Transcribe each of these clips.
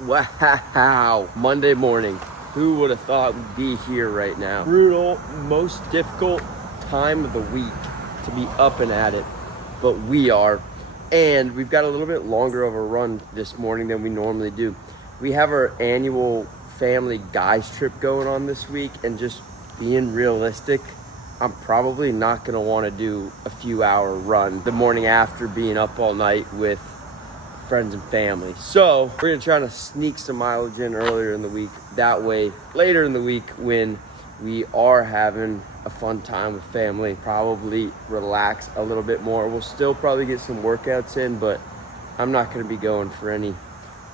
Wow, Monday morning. Who would have thought we'd be here right now? Brutal, most difficult time of the week to be up and at it, but we are. And we've got a little bit longer of a run this morning than we normally do. We have our annual family guys trip going on this week, and just being realistic, I'm probably not gonna wanna do a few hour run the morning after being up all night with friends and family. So we're gonna try to sneak some mileage in earlier in the week. That way, later in the week when we are having a fun time with family, probably relax a little bit more. We'll still probably get some workouts in, but I'm not gonna be going for any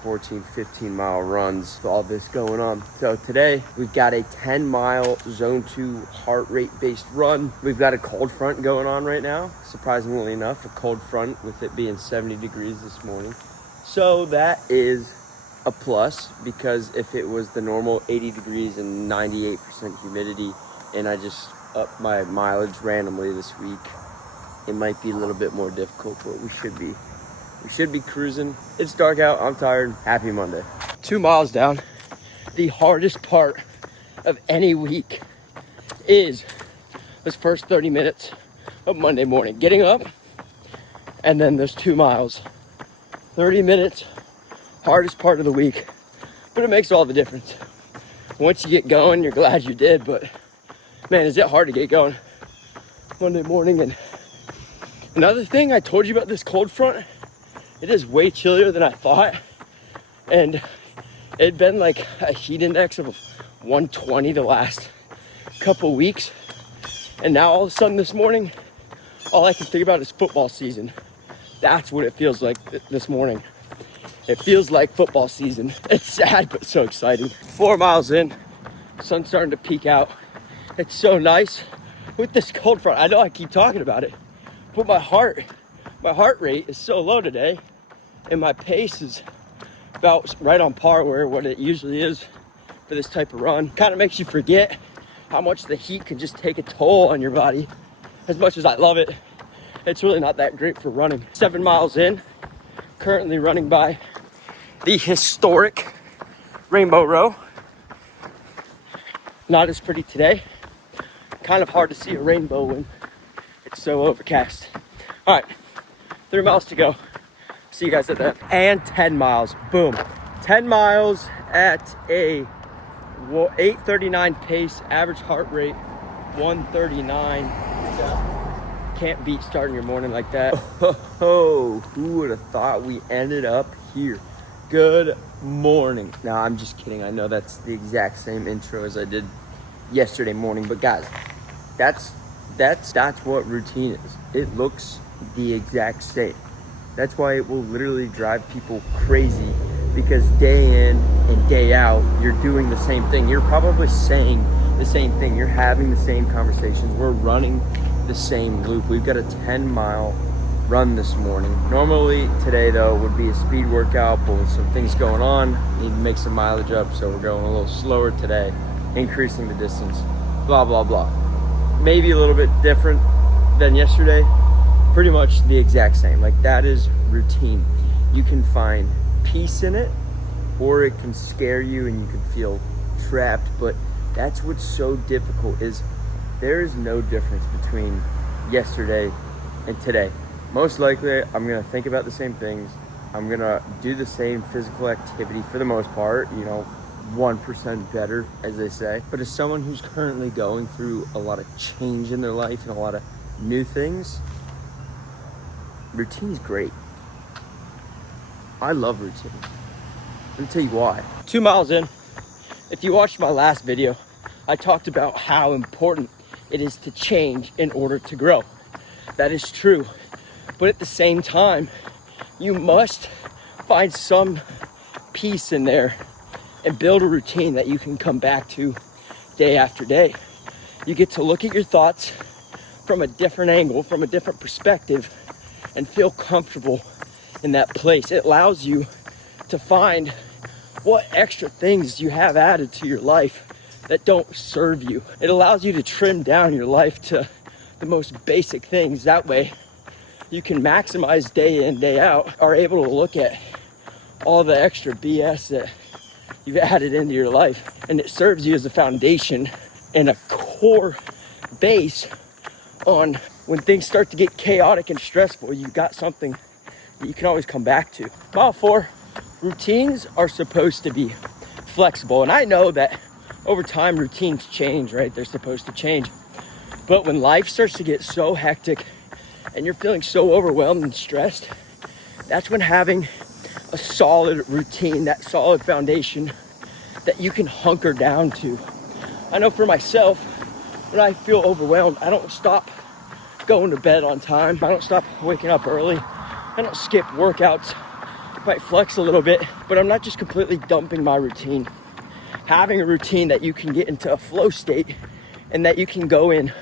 14, 15 mile runs with all this going on. So today we've got a 10-mile zone 2 heart rate based run. We've got a cold front going on right now. Surprisingly enough, a cold front with it being 70 degrees this morning. So that is a plus, because if it was the normal 80 degrees and 98% humidity and I just upped my mileage randomly this week, it might be a little bit more difficult, but we should be cruising. It's dark out, I'm tired. Happy Monday. 2 miles down. The hardest part of any week is this first 30 minutes of Monday morning. Getting up, and then those 2 miles. 30 minutes, hardest part of the week, but it makes all the difference. Once you get going, you're glad you did, but man, is it hard to get going Monday morning. And another thing I told you about this cold front, it is way chillier than I thought. And it'd been like a heat index of 120 the last couple weeks. And now all of a sudden this morning, all I can think about is football season. That's what it feels like this morning. It feels like football season. It's sad, but so exciting. 4 miles in, sun's starting to peek out. It's so nice with this cold front. I know I keep talking about it, but my heart rate is so low today, and my pace is about right on par where what it usually is for this type of run. Kind of makes you forget how much the heat can just take a toll on your body. As much as I love it, it's really not that great for running. 7 miles in, currently running by the historic Rainbow Row. Not as pretty today. Kind of hard to see a rainbow when it's so overcast. All right, 3 miles to go. See you guys at that. And 10 miles, boom. 10 miles at a 8:39 pace, average heart rate 139. Can't beat starting your morning like that. Oh, who would have thought we ended up here? Good morning. Now, I'm just kidding. I know that's the exact same intro as I did yesterday morning, but guys, that's what routine is. It looks the exact same. That's why it will literally drive people crazy, because day in and day out, you're doing the same thing. You're probably saying the same thing. You're having the same conversations. We're running the same loop. We've got a 10-mile run this morning. Normally today though would be a speed workout, but with some things going on, need to make some mileage up, so we're going a little slower today, increasing the distance, blah blah blah. Maybe a little bit different than yesterday, pretty much the exact same. Like, that is routine. You can find peace in it, or it can scare you and you can feel trapped, but that's what's so difficult, is there is no difference between yesterday and today. Most likely, I'm gonna think about the same things. I'm gonna do the same physical activity for the most part, 1% better, as they say. But as someone who's currently going through a lot of change in their life and a lot of new things, routine's great. I love routine. Let me tell you why. 2 miles in, if you watched my last video, I talked about how important it is to change in order to grow. That is true. But at the same time, you must find some peace in there and build a routine that you can come back to day after day. You get to look at your thoughts from a different angle, from a different perspective, and feel comfortable in that place. It allows you to find what extra things you have added to your life that don't serve you. It allows you to trim down your life to the most basic things. That way you can maximize day in, day out, are able to look at all the extra BS that you've added into your life. And it serves you as a foundation and a core base on when things start to get chaotic and stressful. You've got something that you can always come back to. Mile 4, routines are supposed to be flexible. And I know that over time routines change, right? They're supposed to change. But when life starts to get so hectic and you're feeling so overwhelmed and stressed, that's when having a solid routine, that solid foundation that you can hunker down to. I know for myself, when I feel overwhelmed, I don't stop going to bed on time. I don't stop waking up early. I don't skip workouts. I might flex a little bit, but I'm not just completely dumping my routine. Having a routine that you can get into a flow state and that you can go in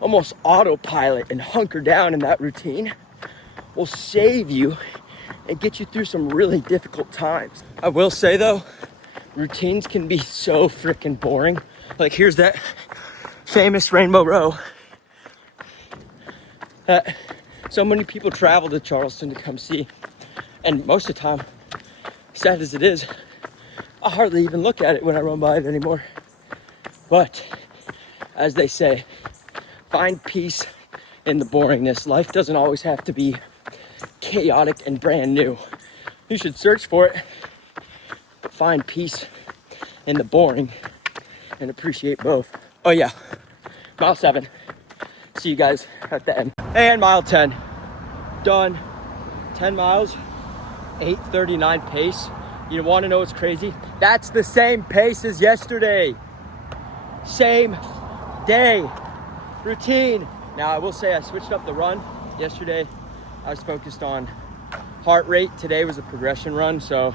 almost autopilot and hunker down in that routine will save you and get you through some really difficult times. I will say though, routines can be so freaking boring. Like here's that famous Rainbow Row that so many people travel to Charleston to come see. And most of the time, sad as it is, I hardly even look at it when I run by it anymore. But as they say, find peace in the boringness. Life doesn't always have to be chaotic and brand new. You should search for it, but find peace in the boring and appreciate both. Oh yeah, mile 7. See you guys at the end. And mile 10, done. 10 miles, 8:39 pace. You want to know what's crazy? That's the same pace as yesterday. Same day. Routine. Now I will say I switched up the run. Yesterday I was focused on heart rate. Today was a progression run, so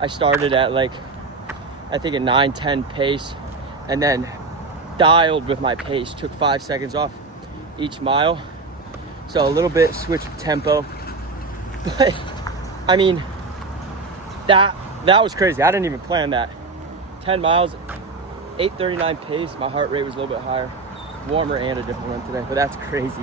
I started at like I think a 9:10 pace and then dialed with my pace. Took 5 seconds off each mile, so a little bit switch of tempo. But I mean, that was crazy. I didn't even plan that. 10 miles, 8:39 pace. My heart rate was a little bit higher, warmer, and a different one today, but that's crazy.